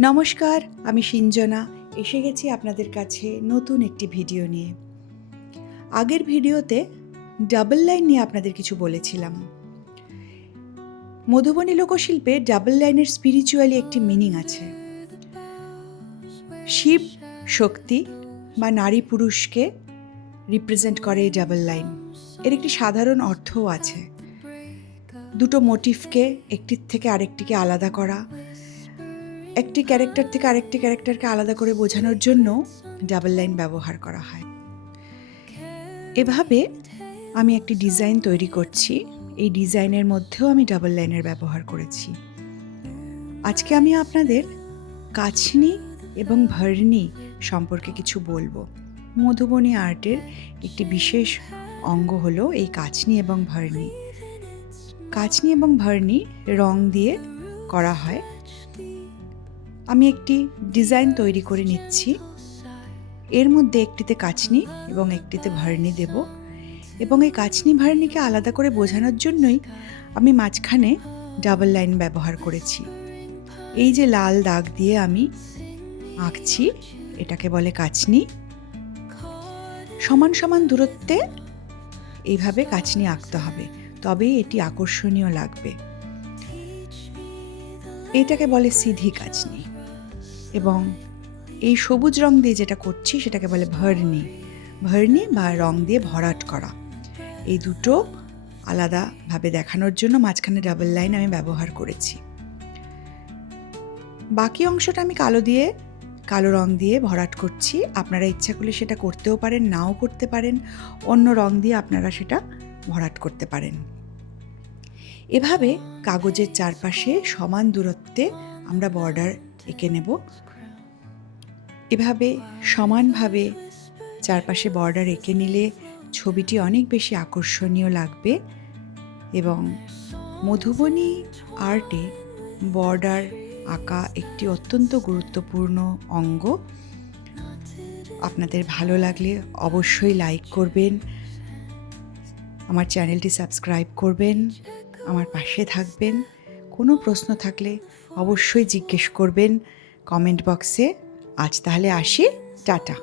নমস্কার, আমি সিঞ্জনা এসে গেছি আপনাদের কাছে নতুন একটি ভিডিও নিয়ে। আগের ভিডিওতে ডাবল লাইন নিয়ে আপনাদের কিছু বলেছিলাম। মধুবনী লোকশিল্পে ডাবল লাইনের স্পিরিচুয়ালি একটি মিনিং আছে। শিব শক্তি বা নারী পুরুষকে রিপ্রেজেন্ট করে এই ডাবল লাইন। এর একটি সাধারণ অর্থও আছে। দুটো মোটিভকে একটির থেকে আরেকটিকে আলাদা করা, একটি ক্যারেক্টার থেকে আরেকটি ক্যারেক্টারকে আলাদা করে বোঝানোর জন্য ডাবল লাইন ব্যবহার করা হয়। এভাবে আমি একটি ডিজাইন তৈরি করছি। এই ডিজাইনের মধ্যেও আমি ডাবল লাইনের ব্যবহার করেছি। আজকে আমি আপনাদের কাছনি এবং ভার্নি সম্পর্কে কিছু বলবো। মধুবনী আর্টের একটি বিশেষ অঙ্গ হলো এই কাছনি এবং ভার্নি। কাছনি এবং ভার্নি রং দিয়ে করা হয়। আমি একটি ডিজাইন তৈরি করে নিচ্ছি। এর মধ্যে একটিতে কাছনি এবং একটিতে ভার্নি দেব, এবং এই কাছনি ভার্নিকে আলাদা করে বোঝানোর জন্যই আমি মাঝখানে ডাবল লাইন ব্যবহার করেছি। এই যে লাল দাগ দিয়ে আমি আঁকছি, এটাকে বলে কাছনি। সমান সমান দূরত্বে এইভাবে কাছনি আঁকতে হবে, তবেই এটি আকর্ষণীয় লাগবে। এটাকে বলে সিধি কাছনি। এবং এই সবুজ রং দিয়ে যেটা করছি সেটাকে বলে ভার্নি। ভার্নি বা রং দিয়ে ভরাট করা। এই দুটো আলাদাভাবে দেখানোর জন্য মাঝখানে ডাবল লাইন আমি ব্যবহার করেছি। বাকি অংশটা আমি কালো রং দিয়ে ভরাট করছি। আপনারা ইচ্ছা করলে সেটা করতেও পারেন, নাও করতে পারেন। অন্য রং দিয়ে আপনারা সেটা ভরাট করতে পারেন। এভাবে কাগজের চারপাশে সমান দূরত্বে আমরা বর্ডার এঁকে নেব। এভাবে সমানভাবে চারপাশে বর্ডার এঁকে নিলে ছবিটি অনেক বেশি আকর্ষণীয় লাগবে। এবং মধুবনী আর্টে বর্ডার আঁকা একটি অত্যন্ত গুরুত্বপূর্ণ অঙ্গ। আপনাদের ভালো লাগলে অবশ্যই লাইক করবেন, আমার চ্যানেলটি সাবস্ক্রাইব করবেন, আমার পাশে থাকবেন। কোনো প্রশ্ন থাকলে অবশ্যই জিজ্ঞেস করবেন কমেন্ট বক্সে। আজ তাহলে আসি, টাটা।